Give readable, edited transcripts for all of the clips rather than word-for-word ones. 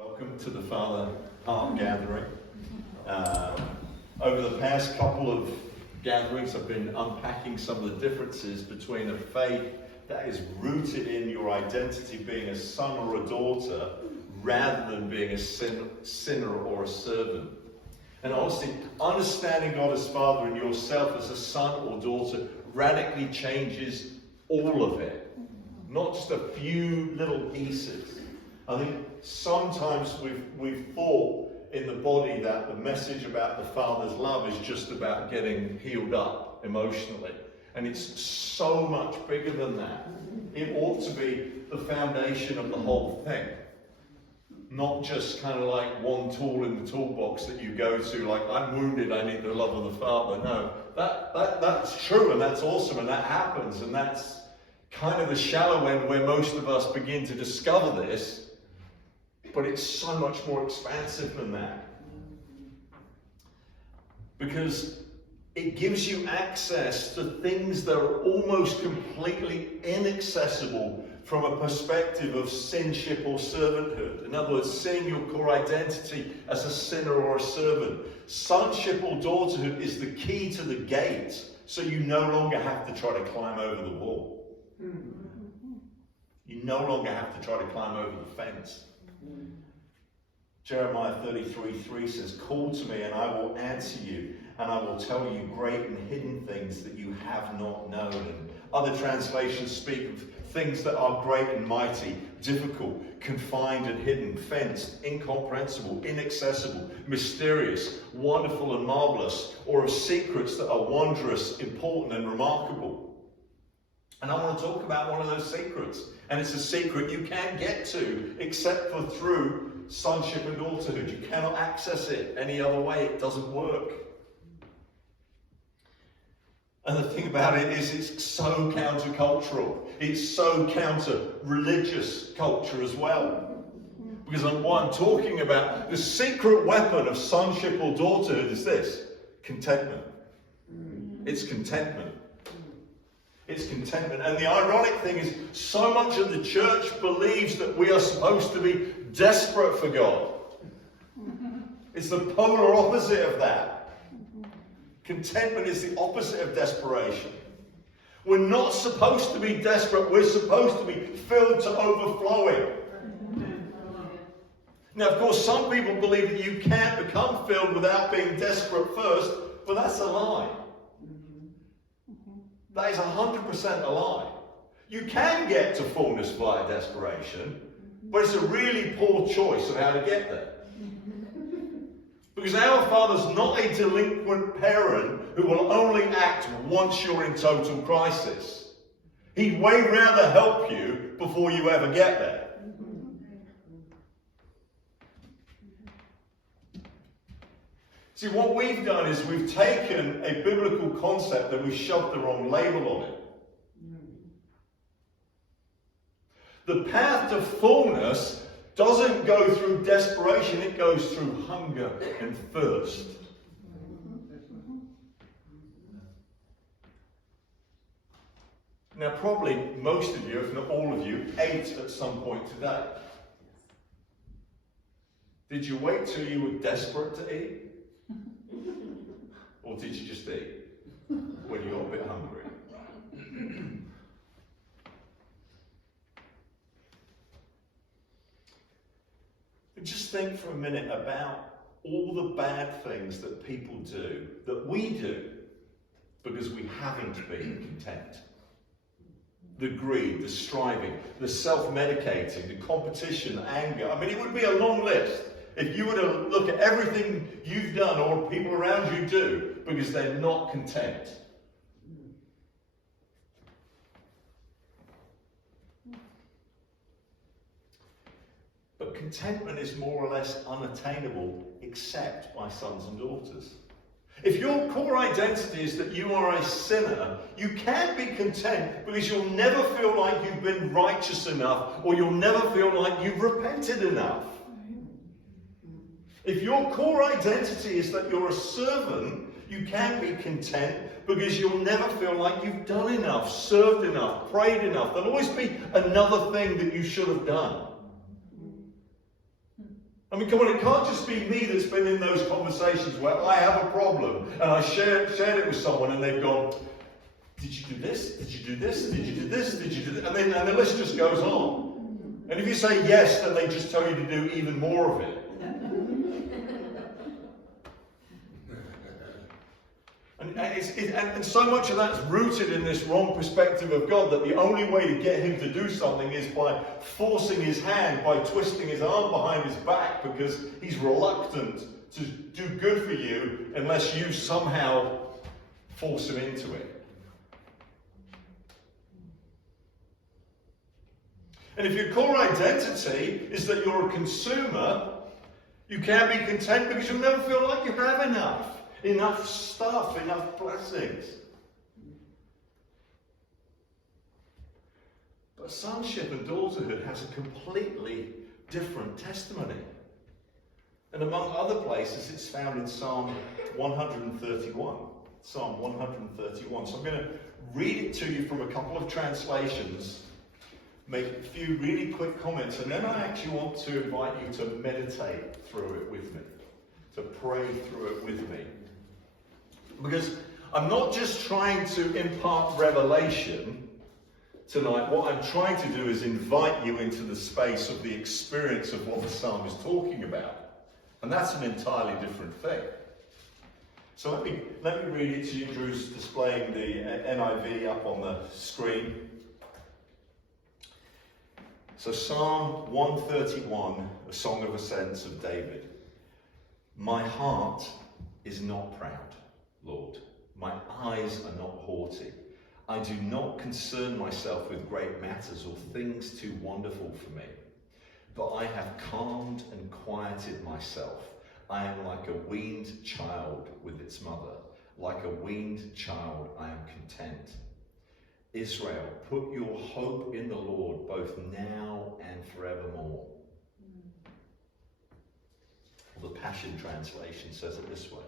Welcome to the Father Heart Gathering. Over the past couple of gatherings, I've been unpacking some of the differences between a faith that is rooted in your identity being a son or a daughter rather than being a sinner or a servant. And honestly, understanding God as Father and yourself as a son or daughter radically changes all of it, not just a few little pieces. I think sometimes we've thought in the body that the message about the Father's love is just about getting healed up emotionally. And it's so much bigger than that. It ought to be the foundation of the whole thing. Not just kind of like one tool in the toolbox that you go to, like, I'm wounded, I need the love of the Father. No, that's true and that's awesome and that happens. And that's kind of the shallow end where most of us begin to discover this. But it's so much more expansive than that. Because it gives you access to things that are almost completely inaccessible from a perspective of sonship or servanthood. In other words, seeing your core identity as a sinner or a servant. Sonship or daughterhood is the key to the gate, so you no longer have to try to climb over the wall. You no longer have to try to climb over the fence. Jeremiah 33:3 says, "Call to me and I will answer you, and I will tell you great and hidden things that you have not known." And other translations speak of things that are great and mighty, difficult, confined and hidden, fenced, incomprehensible, inaccessible, mysterious, wonderful and marvelous, or of secrets that are wondrous, important and remarkable. And I want to talk about one of those secrets. And it's a secret you can't get to except for through sonship and daughterhood. You cannot access it any other way. It doesn't work. And the thing about it is it's so countercultural. It's so counter-religious culture as well. Because what I'm talking about, the secret weapon of sonship or daughterhood is this: contentment. It's contentment. It's contentment. And the ironic thing is, so much of the church believes that we are supposed to be desperate for God. It's the polar opposite of that. Contentment is the opposite of desperation. We're not supposed to be desperate. We're supposed to be filled to overflowing. Now, of course, some people believe that you can't become filled without being desperate first, but that's a lie. That is 100% a lie. You can get to fullness via desperation, but it's a really poor choice of how to get there. Because our Father's not a delinquent parent who will only act once you're in total crisis. He'd way rather help you before you ever get there. See, what we've done is we've taken a biblical concept and we've shoved the wrong label on it. The path to fullness doesn't go through desperation, it goes through hunger and thirst. Now, probably most of you, if not all of you, ate at some point today. Did you wait till you were desperate to eat? Or did you just eat when you got a bit hungry? And just think for a minute about all the bad things that people do, that we do, because we haven't been content. The greed, the striving, the self-medicating, the competition, anger. I mean, it would be a long list if you were to look at everything you've done or people around you do, because they're not content. But contentment is more or less unattainable except by sons and daughters. If your core identity is that you are a sinner, you can't be content because you'll never feel like you've been righteous enough, or you'll never feel like you've repented enough. If your core identity is that you're a servant, you can't be content because you'll never feel like you've done enough, served enough, prayed enough. There'll always be another thing that you should have done. I mean, come on, it can't just be me that's been in those conversations where I have a problem and I shared it with someone and they've gone, did you do this? Did you do this? Did you do this? Did you do this? And the list just goes on. And if you say yes, then they just tell you to do even more of it. And so much of that's rooted in this wrong perspective of God, that the only way to get him to do something is by forcing his hand, by twisting his arm behind his back, because he's reluctant to do good for you unless you somehow force him into it. And if your core identity is that you're a consumer, you can't be content because you'll never feel like you have enough. Enough stuff, enough blessings. But sonship and daughterhood has a completely different testimony. And among other places, it's found in Psalm 131. Psalm 131. So I'm going to read it to you from a couple of translations, make a few really quick comments, and then I actually want to invite you to meditate through it with me, to pray through it with me. Because I'm not just trying to impart revelation tonight. What I'm trying to do is invite you into the space of the experience of what the psalm is talking about. And that's an entirely different thing. So let me read it to you. Drew's displaying the NIV up on the screen. So Psalm 131, a song of ascents of David. My heart is not proud, Lord. My eyes are not haughty. I do not concern myself with great matters or things too wonderful for me. But I have calmed and quieted myself. I am like a weaned child with its mother. Like a weaned child, I am content. Israel, put your hope in the Lord, both now and forevermore. The Passion Translation says it this way.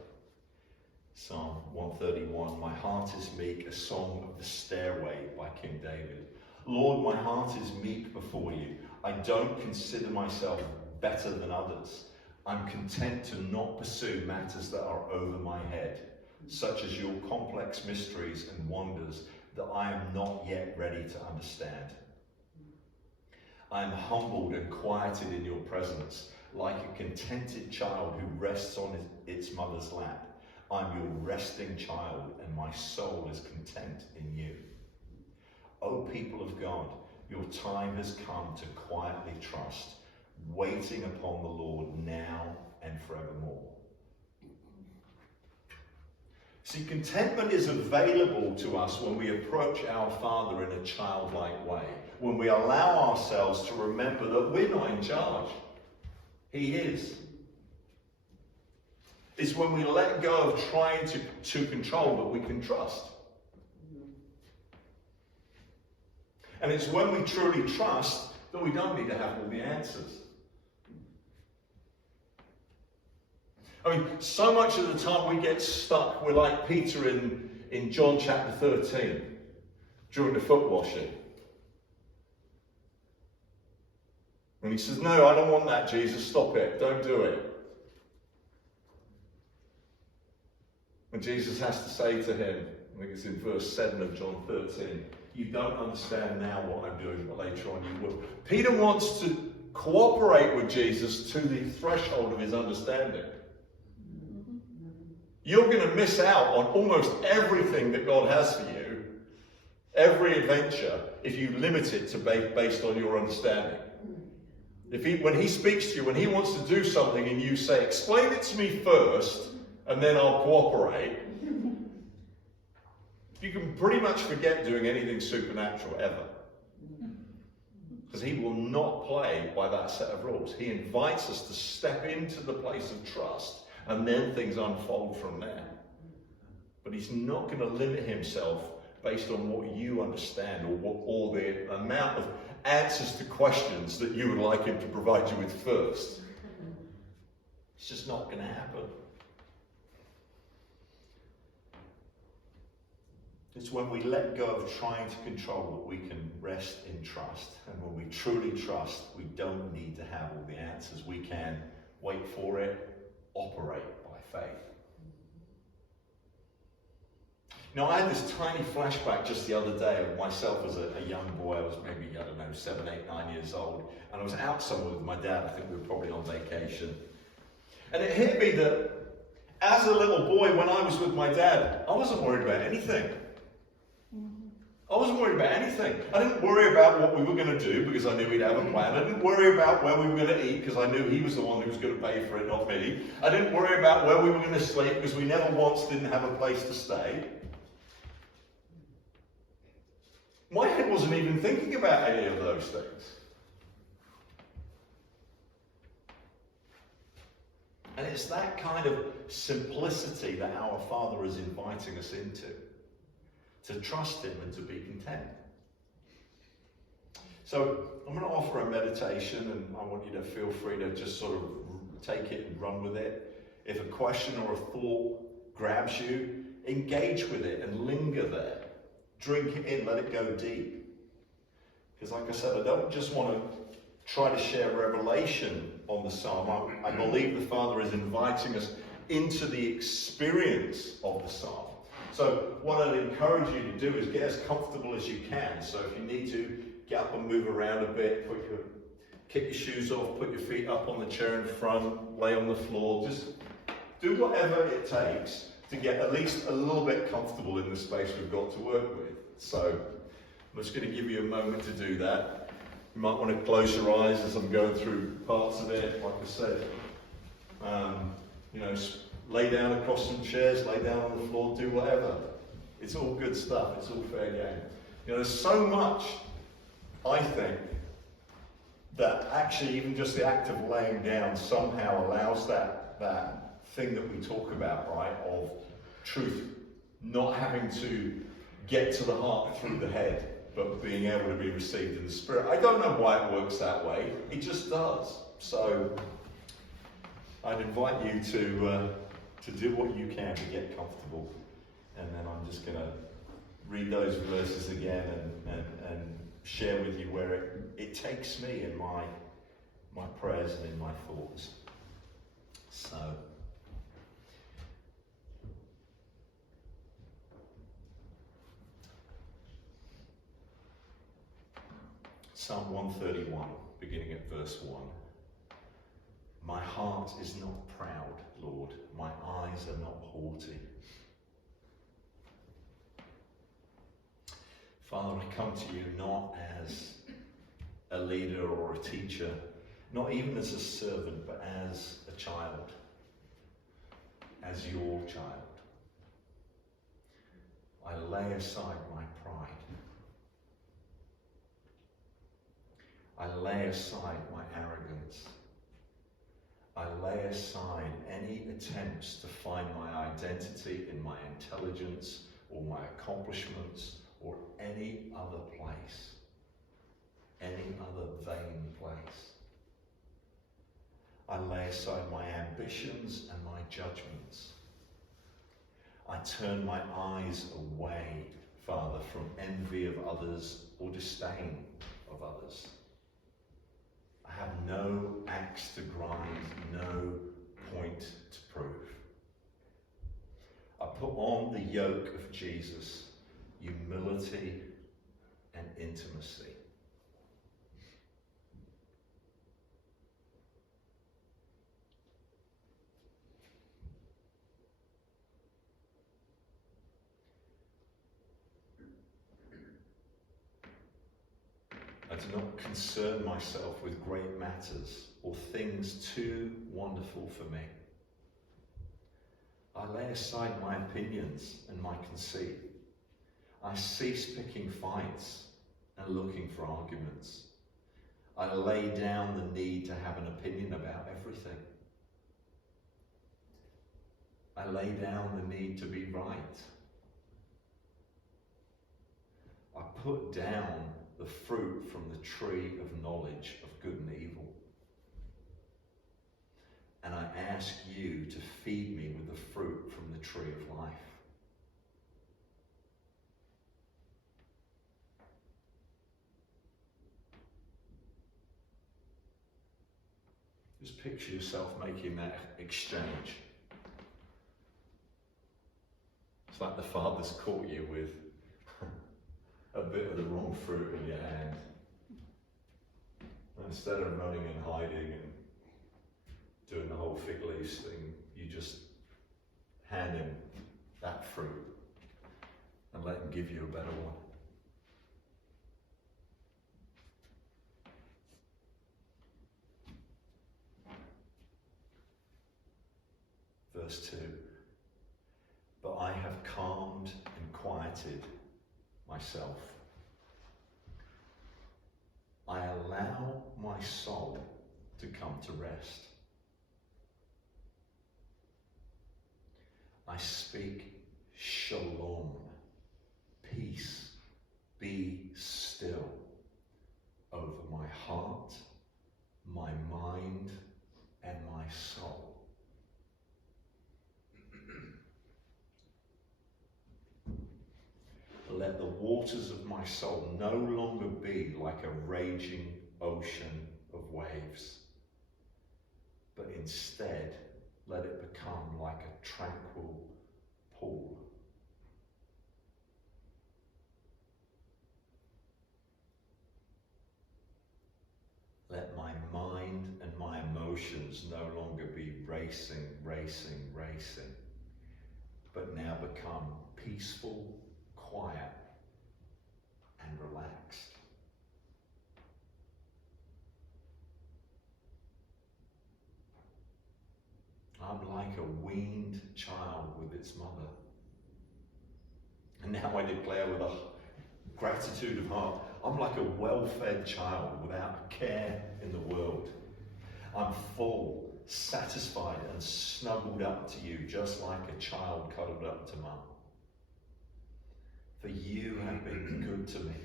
Psalm 131, my heart is meek, a song of the stairway by King David. Lord, my heart is meek before you. I don't consider myself better than others. I'm content to not pursue matters that are over my head, such as your complex mysteries and wonders that I am not yet ready to understand. I am humbled and quieted in your presence, like a contented child who rests on its mother's lap. I'm your resting child, and my soul is content in you. O people of God, your time has come to quietly trust, waiting upon the Lord now and forevermore. See, contentment is available to us when we approach our Father in a childlike way, when we allow ourselves to remember that we're not in charge. He is. It's when we let go of trying to control that we can trust. And it's when we truly trust that we don't need to have all the answers. I mean, so much of the time we get stuck, we're like Peter in John chapter 13, during the foot washing. And he says, no, I don't want that, Jesus, stop it, don't do it. And Jesus has to say to him, I think it's in verse 7 of John 13, you don't understand now what I'm doing, but later on you will. Peter wants to cooperate with Jesus to the threshold of his understanding. You're going to miss out on almost everything that God has for you, every adventure, if you limit it to based on your understanding. When he speaks to you, when he wants to do something and you say, explain it to me first, and then I'll cooperate, you can pretty much forget doing anything supernatural ever. Because he will not play by that set of rules. He invites us to step into the place of trust, and then things unfold from there. But he's not going to limit himself based on what you understand or the amount of answers to questions that you would like him to provide you with first. It's just not going to happen. It's when we let go of trying to control that we can rest in trust. And when we truly trust, we don't need to have all the answers. We can wait for it, operate by faith. Now, I had this tiny flashback just the other day of myself as a young boy. I was maybe, 7, 8, 9 years old. And I was out somewhere with my dad. I think we were probably on vacation. And it hit me that as a little boy, when I was with my dad, I wasn't worried about anything. I wasn't worried about anything. I didn't worry about what we were going to do because I knew he'd have a plan. I didn't worry about where we were going to eat because I knew he was the one who was going to pay for it, not me. I didn't worry about where we were going to sleep because we never once didn't have a place to stay. My head wasn't even thinking about any of those things. And it's that kind of simplicity that our Father is inviting us into. To trust him and to be content. So I'm going to offer a meditation, and I want you to feel free to just sort of take it and run with it. If a question or a thought grabs you, engage with it and linger there. Drink it in, let it go deep. Because like I said, I don't just want to try to share revelation on the psalm. I believe the Father is inviting us into the experience of the psalm. So what I'd encourage you to do is get as comfortable as you can. So if you need to, get up and move around a bit, kick your shoes off, put your feet up on the chair in front, lay on the floor. Just do whatever it takes to get at least a little bit comfortable in the space we've got to work with. So I'm just going to give you a moment to do that. You might want to close your eyes as I'm going through parts of it. Like I said, lay down across some chairs, lay down on the floor, do whatever. It's all good stuff. It's all fair game. There's so much, I think, that actually even just the act of laying down somehow allows that thing that we talk about, right, of truth not having to get to the heart through the head, but being able to be received in the spirit. I don't know why it works that way. It just does. So I'd invite you to do what you can to get comfortable. And then I'm just going to read those verses again and share with you where it takes me in my prayers and in my thoughts. So, Psalm 131, beginning at verse 1. My heart is not proud, Lord. My eyes are not haughty. Father, I come to you not as a leader or a teacher, not even as a servant, but as a child, as your child. I lay aside my pride. I lay aside my arrogance. I lay aside any attempts to find my identity in my intelligence or my accomplishments or any other place, any other vain place. I lay aside my ambitions and my judgments. I turn my eyes away, Father, from envy of others or disdain of others. I have no axe to grind, no point to prove. I put on the yoke of Jesus, humility and intimacy. I do not concern myself with great matters or things too wonderful for me. I lay aside my opinions and my conceit. I cease picking fights and looking for arguments. I lay down the need to have an opinion about everything. I lay down the need to be right. I put down the fruit from the tree of knowledge of good and evil. And I ask you to feed me with the fruit from the tree of life. Just picture yourself making that exchange. It's like the Father's caught you with a bit of the wrong fruit in your hand. And instead of running and hiding and doing the whole fig leaves thing, you just hand him that fruit and let him give you a better one. Verse 2. But I have calmed and quieted myself. I allow my soul to come to rest. I speak shalom, peace, be still over my heart, my mind, and my soul. Let the waters of my soul no longer be like a raging ocean of waves, but instead let it become like a tranquil pool. Let my mind and my emotions no longer be racing, but now become peaceful, quiet, and relaxed. I'm like a weaned child with its mother. And now I declare with a gratitude of heart, I'm like a well-fed child without a care in the world. I'm full, satisfied, and snuggled up to you, just like a child cuddled up to mum. For you have been good to me.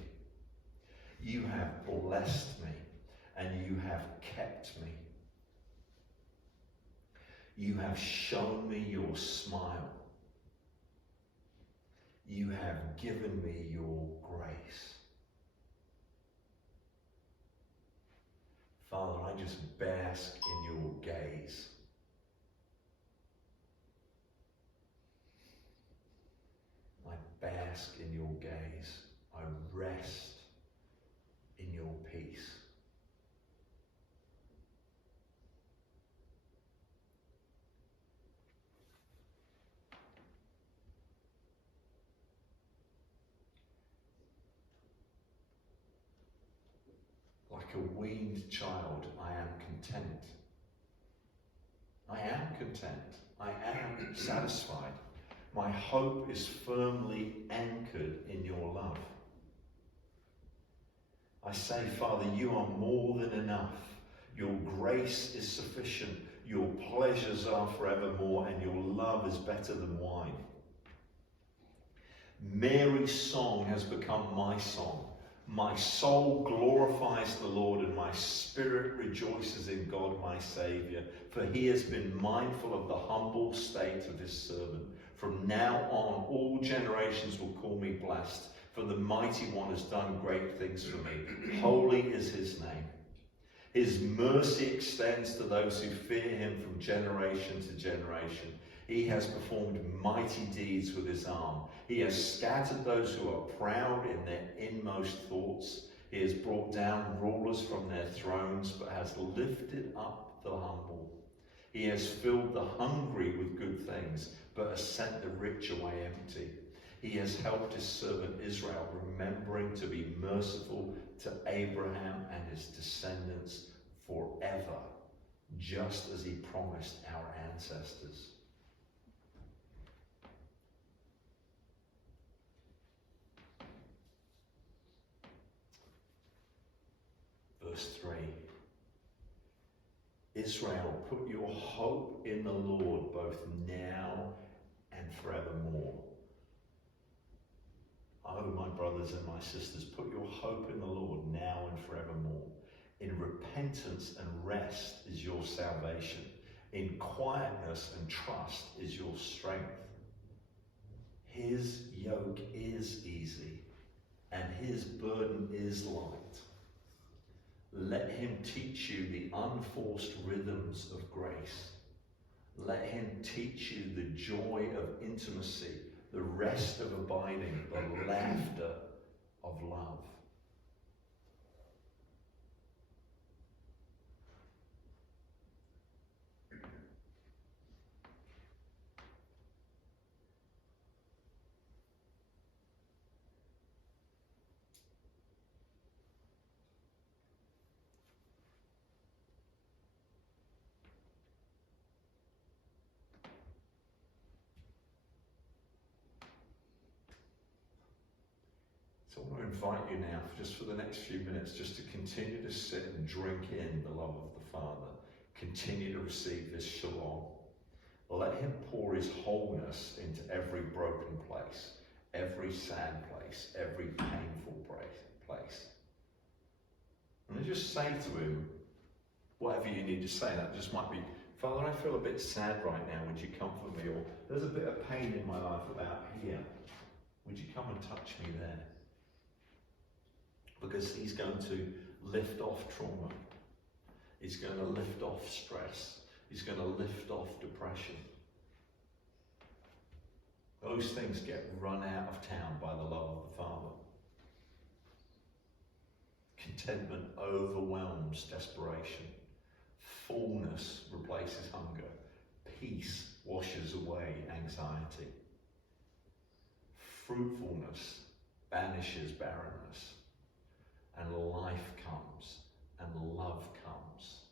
You have blessed me, and you have kept me. You have shown me your smile. You have given me your grace. Father, I just bask in your gaze. I bask in your gaze. I rest in your peace. Like a weaned child, I am content. I am content. I am satisfied. My hope is firmly anchored in your love. I say, Father, you are more than enough. Your grace is sufficient. Your pleasures are forevermore, and your love is better than wine. Mary's song has become my song. My soul glorifies the Lord, and my spirit rejoices in God my Saviour, for he has been mindful of the humble state of his servant. From now on, all generations will call me blessed, for the Mighty One has done great things for me. Holy is his name. His mercy extends to those who fear him from generation to generation. He has performed mighty deeds with his arm. He has scattered those who are proud in their inmost thoughts. He has brought down rulers from their thrones, but has lifted up the humble. He has filled the hungry with good things, but has sent the rich away empty. He has helped his servant Israel, remembering to be merciful to Abraham and his descendants forever, just as he promised our ancestors. Verse 3. Israel, put your hope in the Lord both now and forevermore. Oh, my brothers and my sisters, put your hope in the Lord now and forevermore. In repentance and rest is your salvation. In quietness and trust is your strength. His yoke is easy and his burden is light. Let him teach you the unforced rhythms of grace. Let him teach you the joy of intimacy, the rest of abiding, the laughter of love. So I want to invite you now, just for the next few minutes, just to continue to sit and drink in the love of the Father. Continue to receive this shalom. Let him pour his wholeness into every broken place, every sad place, every painful place. And just say to him, whatever you need to say. That just might be, Father, I feel a bit sad right now, would you comfort me? Or there's a bit of pain in my life about here, would you come and touch me there? Because he's going to lift off trauma. He's going to lift off stress. He's going to lift off depression. Those things get run out of town by the love of the Father. Contentment overwhelms desperation. Fullness replaces hunger. Peace washes away anxiety. Fruitfulness banishes barrenness. And life comes, and love comes.